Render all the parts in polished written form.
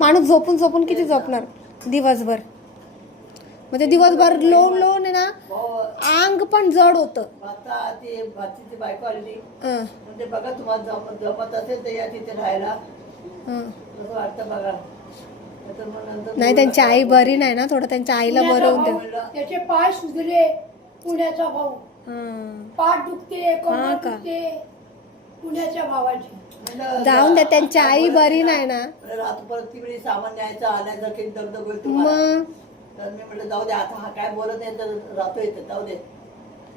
माणूस झोपून झोपून किती झोपणार दिवसभर. म्हणजे दिवसभर लोन लोन आहे ना, अंग पण जड होतं. आता ती भाचीची बायको आली म्हणजे बघा तुम्हाला जमत असेल तर या तिथे राहायला कसं वाटतं बघा. नाही त्यांची आई बरी नाही ना, थोडं त्यांच्या आईला बरं होऊन द्या. त्याचे पाय सुजले. पुण्याचा भाऊ पाठ दुखते, कमर दुखते. पुण्याच्या भावाची जाऊन द्या, त्यांची आई बरी नाही ना. रात परत तिकडे सामान न्यायचं आणायचं किती दगदग होईल मग तर मी म्हटलं जाऊ दे आता हा काय बोलत नाही तर राहतो येते जाऊ दे.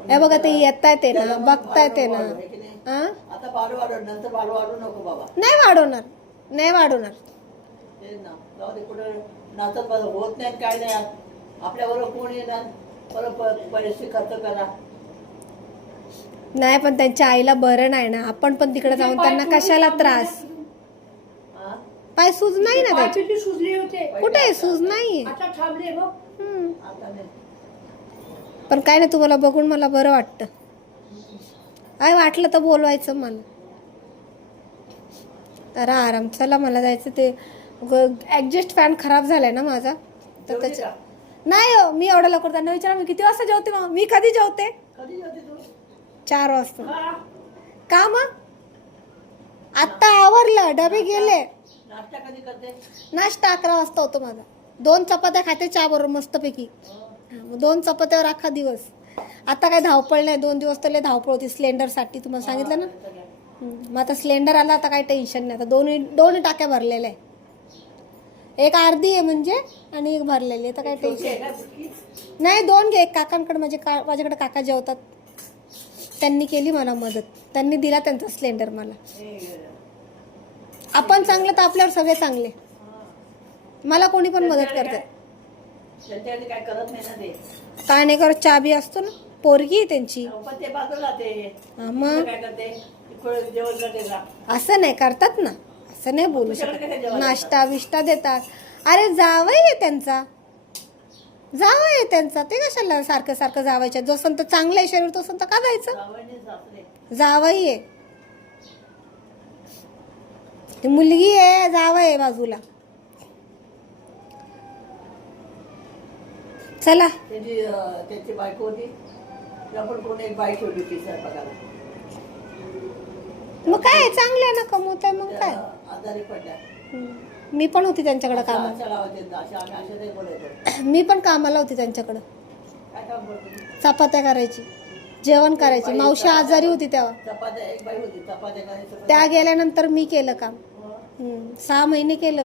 हे बघा ते येता येते ना, बघता येते ना. आता भाडं वाढव नंतर भाडं वाढू नको बाबा. नाही वाढवणार, नाही वाढवणार. तेच ना जाऊ दे कुठं नाचत होत नाही काय नाही. आपल्याबरोबर कोण येणार परत पैसे खर्च करा. नाही पण त्यांच्या आईला बरं नाही ना, आपण पण तिकडे जाऊन त्यांना कशाला त्रास. पाय सूज नाही ना त्याची. सुजले होते. कुठे सूज नाही. आता थांबले बघ. आता नाही. पण काय नाही, तुम्हाला बघून मला बरं वाटतं. काय वाटलं तर बोलवायचं मला. तर आराम. चला मला जायचं. ते ऍडजस्ट फॅन खराब झालाय ना माझा, तर त्याच्या नाही हो. मी एवढं लवकर त्यांना विचारा मी किती वाजता जेवते. मग मी कधी जेवते? 4 वाजता. का मग आता आवरलं, डबे गेले. नाश्ता कधी करते? नाश्ता 11 वाजता होतो माझा. 2 चपात्या खाते चहा बरोबर मस्तपैकी. 2 चपात्यावर अख्खा दिवस. आता काय धावपळ नाही. 2 दिवस तर लय धावपळ होती सिलेंडरसाठी, तुम्हाला सांगितलं ना. मग आता सिलेंडर आला, आता काही टेन्शन नाही. आता दोन्ही टाक्या भरलेल्या आहे. एक अर्धी आहे म्हणजे आणि एक भरलेली आहे. तर काही टेन्शन नाही. 2 घे. एक काकांकडे माझ्याकडे काका जेवतात, त्यांनी केली मला मदत. त्यांनी दिला त्यांचा सिलेंडर मला. आपण चांगलं तर आपल्यावर सगळे चांगले. मला कोणी पण मदत करते. काय करत नाही ना ते. काय नाही करत. चहा बी असतो ना. पोरगी आहे त्यांची. पण ते बाजूला ते मग काय करते जेवण करते का? असं नाही करतात ना, असं नाही बोलू शकत. नाश्ता बिष्टा देतात. अरे जावई आहे त्यांचा, जावई आहे त्यांचा. ते कशाला सारखं सारखं जावायच्या. जो संत चांगलं आहे शरीर तो संत का जायचं. जावई आहे ती, मुलगी आहे, जावई आहे बाजूला. चला. त्याची बायको होती आपण कोण एक बाईक ठेवली होती स्वयंपाकाला. मग काय चांगलं आहे ना, कमवत आहे. मग काय आजारी पडल्या. मी पण होती त्यांच्याकडे कामाला. मी पण कामाला होती त्यांच्याकडे. काय काम करतो? चपात्या करायची, जेवण करायची. मावशी आजारी होती तेव्हा. चपात्या एक बाई होती चपात्या करायचं. त्या गेल्यानंतर मी केलं काम. 6 महिने केलं.